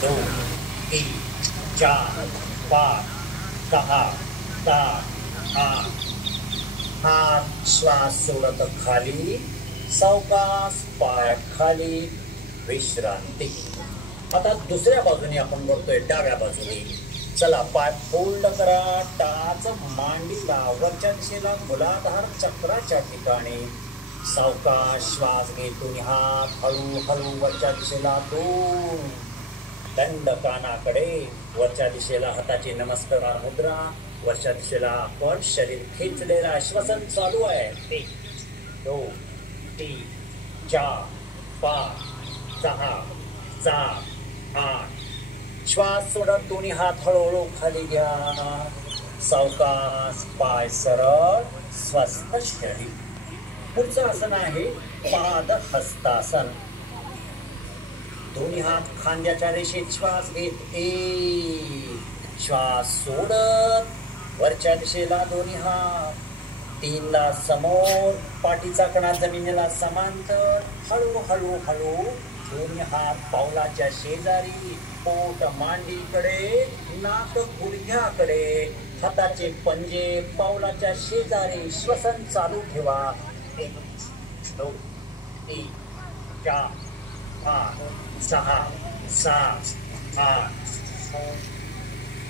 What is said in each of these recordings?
2 3 4 5 6 7 8 हात श्वास सोडत खाली सावकाश पाय खाली विश्रांती. आता दुसऱ्या बाजूने आपण करतोय डाव्या बाजूने. चला पाय फोल्ड करा, टाच मांडीला वरच्या दिशेला मूलाधार चक्राच्या ठिकाणी सावकाश श्वास घेतून हात हळूहळू वरच्या दिशेला 2 दंड कानाकडे वरच्या दिशेला हाताची नमस्कार मुद्रा. वरच्या दिशेला आपण शरीर खेचलेला श्वसन चालू आहे. 1 2 3 4 5 6 7 8 श्वास सोडत दोन्ही हात हळूहळू खाली घ्या. सावकाश पाय सरळ स्वस्थ शरीर. पुढचं आसन आहे पाद हस्तासन. दोन्ही हात खांद्याच्या रेषेत श्वास घेत 1 श्वास सोडत वरच्या दिशेला दोन्ही हात 3 ला समोर पाठीचा कणा जमिनीला समांतर. हळू हळू हळू दोन्ही हात पावलाच्या शेजारी, पोट मांडीकडे, नाक गुडघ्याकडे, हाताचे पंजे पावलाच्या शेजारी. श्वसन चालू ठेवा. 1 2 3 4 5 6 7 8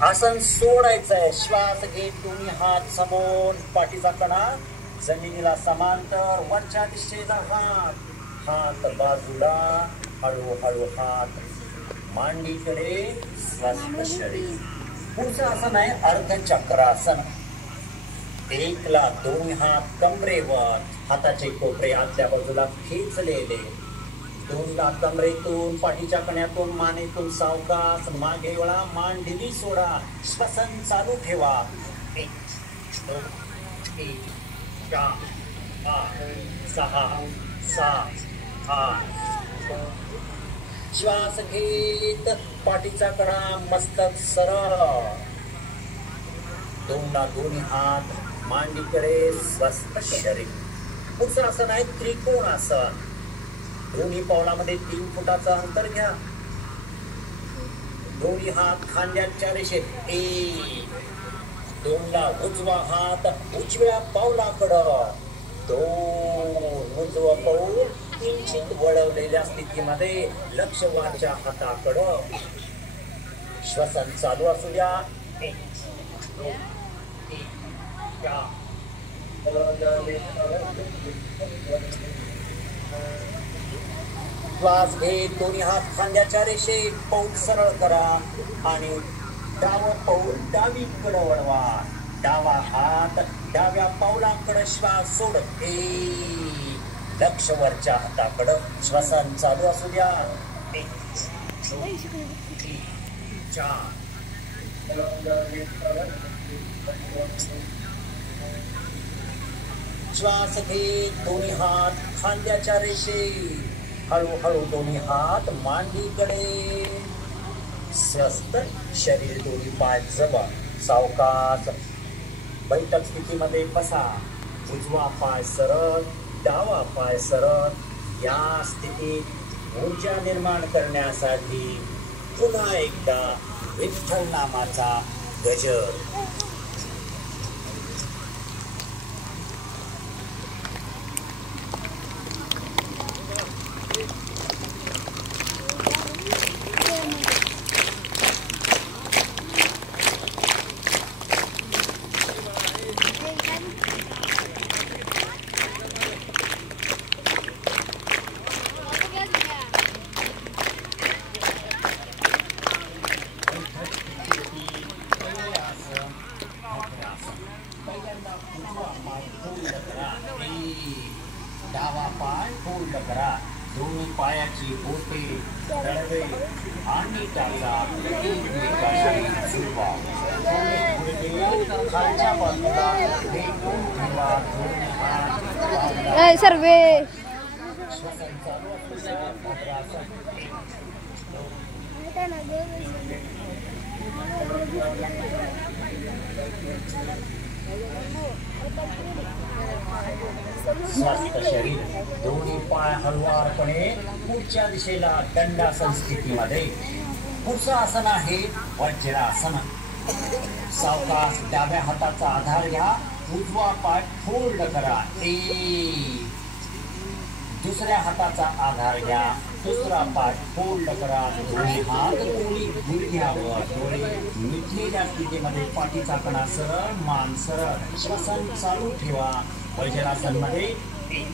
आसन सोडायचंय. श्वास घेत दोन्ही हात समोर, पाठीचा कणा जमिनीला समांतर, वरच्या दिशेला हात, हात बाजूला, हळूहळू हात मांडीकडे, स्वस्थ शरीर. पुढचं आसन आहे अर्धचक्रासन. 1 ला दोन्ही हात कमरेवर, हाताचे कोपरे आतल्या बाजूला खेचलेले. 2 ला कमरेतून, पाठीच्या कण्यातून, मानेतून सावकाश मागे वळा, मान ढिली सोडा. श्वसन चालू ठेवा. 1 2 3 4 5 6 7 8 श्वास घेत पाठीचा कणा, मस्तक सरळ. 2 ला दोन्ही हात मांडीकडे, स्वस्थ शरीर. पुढचं आसन आहे त्रिकोणासन. दोन्ही पावलामध्ये 3 फुटाचं अंतर घ्या. दोन्ही हात खांद्याच्या रेषेत 1 2 ला उजवा हात उजव्या पावलाकडं, 2 उजवं पाऊल किंचित वळवलेल्या स्थितीमध्ये लक्ष वरच्या हाताकडं. श्वसन चालू असू द्या. 1 2 3 4 श्वास घेत दोन्ही हात खांद्याच्या रेषेत, पाऊल सरळ करा आणि डावं पाऊल डावीकडे वळवा. डावा हात डाव्या पावलाकडे, श्वास सोडत 1 लक्ष वरच्या हाताकडं. श्वसन चालू असू द्या. 1 2 3 4 श्वास घेत दोन्ही हात खांद्याच्या रेषेत, हळूहळू दोन्ही हात मांडीकडे, स्वस्थ शरीर. दोन्ही पाय जवळ, सावकाश बैठक स्थितीमध्ये बसा. उजवा पाय सरळ, डावा पाय सरळ. या स्थितीत ऊर्जा निर्माण करण्यासाठी पुन्हा एकदा विठ्ठल नामाचा गजर. डावा पाय फोल्ड करा. दोन्ही पायाची बोटे तळवे आणि टाचा एकमेकांशी जुळवा. खालच्या बाजूला टेकून ठेवा. दोन्ही हात सर्वे श्वसन चालू असलेल्या भद्रासन. स्वस्थ शरीर. दोन्ही पाय हलवारपणे पुढच्या दिशेला दंडासन स्थितीमध्ये. पुढचं आसन आहे वज्रासन. सावकाश डाव्या हाताचा आधार घ्या, उजवा पाय फोल्ड करा. एक. दुसऱ्या हाताचा आधार घ्या, दुसरा पाय फोल्ड करा. दोन्ही हात दोन्ही गुडघ्यावर, डोळे मिटलेल्या स्थितीमध्ये, पाठीचा कणा सरळ, मान सरळ. श्वसन चालू ठेवा. वज्रासन मध्ये 1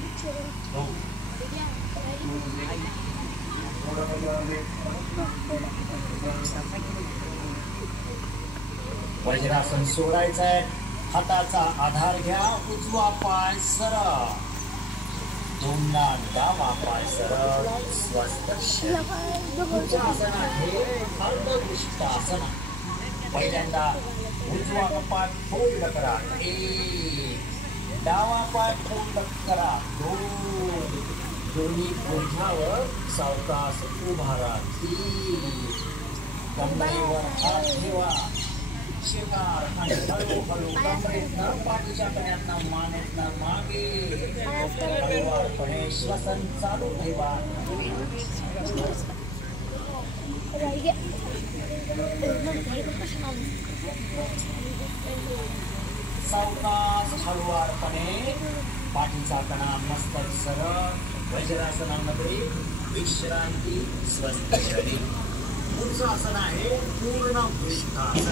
2 वज्रासन सोडायचंय. हाताचा आधार घ्या, उजवा पाय सरळ, दोनदा डावा पाय सरळ. स्वस्थ आसन आहे अर्धवृष्टासन. पहिल्यांदा उजवा पाय फोल्ड करा. 1. डावा पाय फोल्ड करा. 2. दोन्ही गुडघ्यावर सावकाश उभा राहा. 3. कमरेवर हात ठेवा. शिकार आणि हळूहळू कमरेतनं पाठीच्या कण्यातनं मानेतनं मागे हळूवारपणे श्वसन चालू ठेवा. सावकाश हळूवारपणे पाठीचा कणा, मस्तक सरळ. वज्रासनामध्ये विश्रांती, स्वस्थ शरीर. पुढचं आसन आहे पूर्ण वृष्टासन.